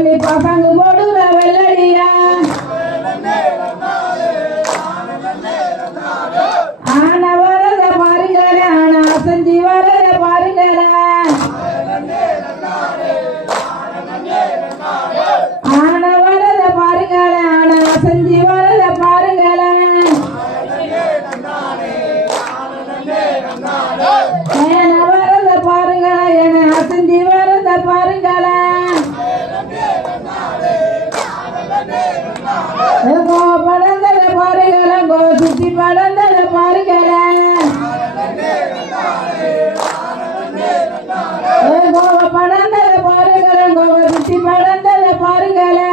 சொல்லி பசங்க போடுற வெள்ளடியா ஆன வரத பாருங்களே ஆனா அசஞ்சி வரத பாருங்களே ஆன வரத பாருங்களே ஆனா அசஞ்சி வரத பாருங்களே ஏன வரத பாருங்களே என அசஞ்சி வரத பாருங்களே கோ படந்தத பாருங்களே கோ சுத்தி படந்தத பாருங்களே கோ படந்தத பாருங்களே கோ சுத்தி படந்தத பாருங்களே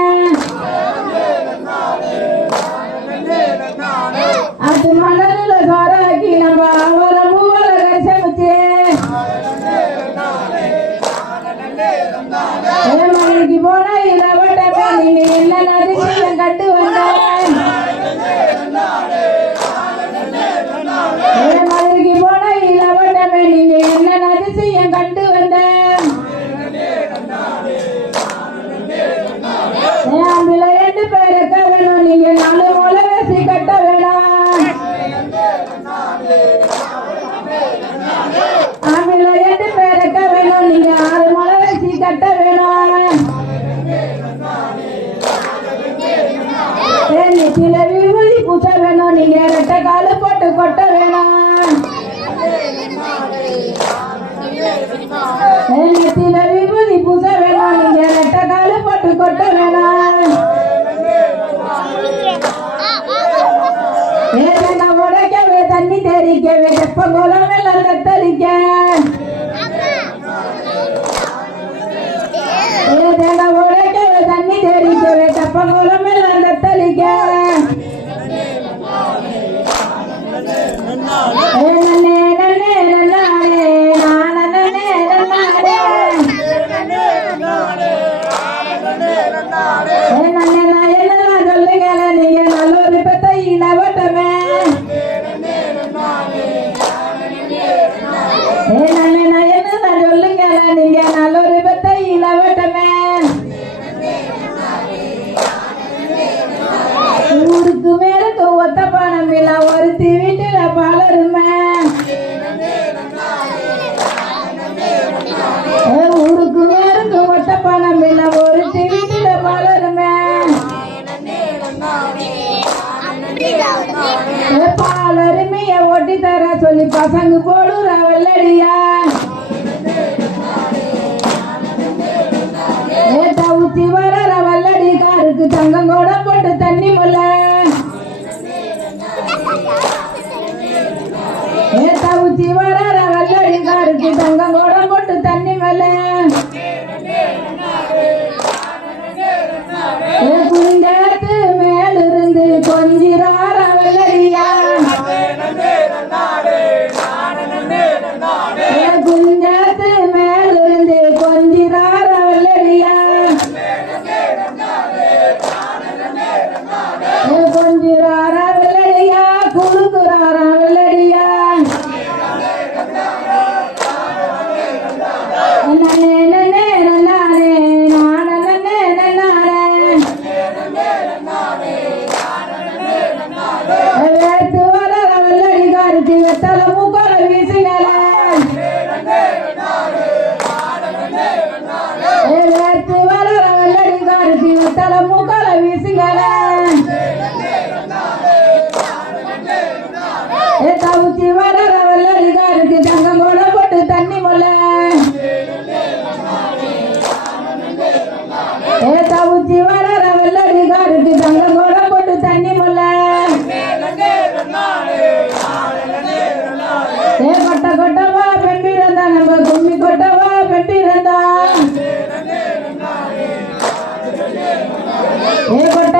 அது மணல சோறாக்கி நம்ம அவர மூவர கரிசமிச்சு மலைக்கு போனா இளவட்ட நீங்க என்ன நதிசயம் கட்டு வந்த மலைக்கு போனா இளவட்ட நீங்க என்ன நதிசயம் கண்டு வந்த அதுல 2 பேருக்க வேணும் நீங்க 4 முளை வேசி கட்ட வேணாம் அதுல 2 பேருக்க வேணும் நீங்க 6 முளை வேசி கட்ட வேணும் நெத்தில விபூதி பூச வேணும் நீங்க 2 காலு போட்டு கொட்ட வேணும் நெத்தில விபூதி பூச வேணும் நீங்க 2 காலு போட்டு கொட்ட வேணும் உடைக்கவே தண்ணி தெரிக்கவே தெப்பகுளம் எல்லாம் தத்தளிக்க உடைக்கவே தண்ணி தெரிக்கவே தெப்பகுளம் எல்லாம் தத்தளிக்க நன்னே நன்னே நன்னானே நான நன்னே நன்னானே நன்னே நான் என்ன சொல்லுங்க நீங்க நல்லொரு பெத்த இளவட்டமே நன்னே நான் என்ன சொல்லுங்க நீங்க நல்லொரு பெத்த இளவட்டமே ஊருக்கு மேலுக்கு ஒத்த பணம் இல்ல ஒருத்தி வீட்டுல பலருமே ஊருக்கு மேலுக்கு ஒத்த பணம் இல்ல ஒருத்தி வீட்டுல பலருமே பாலருமைய ஒட்டி தர சொல்லி பசங்க போடுற வெள்ளடியா ஊத்தி வர வல்லடி காருக்கு தங்கம் கூட போட்டு தண்ணி முல்ல ஊத்தி வர வல்லடி காருக்கு தங்கம் கூட போட்டு தண்ணி மேல குண்டத்து மேலிருந்து கொஞ்சிரார வெள்ளடியா குண்டத்து மேலிருந்து கொஞ்சிரார வெள்ளடியா கொஞ்சிரார வெள்ளடியா குறுக்குறார வெள்ளடியா நன்னே நன்னே நன்னானே நான நன்னே நன்னானே வேத்து வர வெள்ளடி காருக்கு வெத்தல மூக்கோல வீசினால வேத்து வர வெள்ளடி காருக்கு வெத்தல மூக்கோல வீசினால தவுத்தி வர வெள்ளடி காருக்கு தங்கம் கூட போட்டு தண்ணி முல்ல தவுத்தி வர வெள்ளடி காருக்கு தங்கம் கூட போட்டு தண்ணி முல்ல கொட்ட கொட்டவா பெண் பிறந்தா நம்ம கும்மி கொட்டவா பெண் பிறந்தா கொட்ட